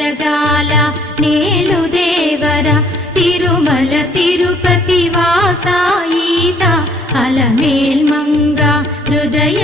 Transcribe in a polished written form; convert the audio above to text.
జగాల నేలు దేవర తిరుమల తిరుపతి వాస ఈస అలమేల్ మంగ హృదయ